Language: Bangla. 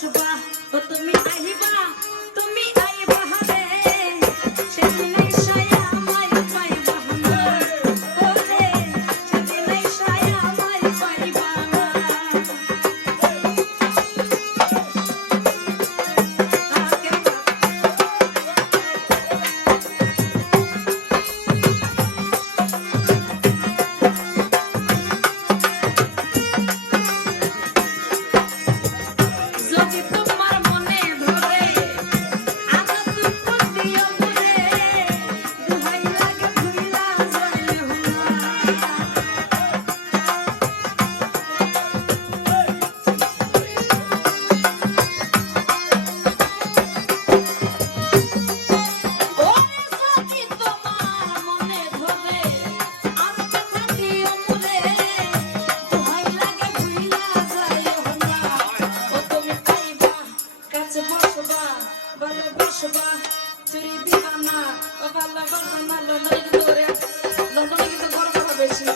বসবা ও তুমি আহিবা তুমি আইবা রে সেদিন সায়া আমায় পাইবা না ওরে সেদিন সায়া আমায় পাইবা না যদি তোমার মনে ধরে আরো দুঃখ দিও মরে দুহাই লাগে ভুইলা যাইও না ওরে যদি তোমার মনে ধরে আরো কথা দিও মরে দুহাই লাগে ভুইলা যাইও না ও তুমি পাইবা কাছে বসবা ভালোবাসবা চুরি দিবা না ও ভালোবাসা না লন্ডনে কিন্তু গরম বেশি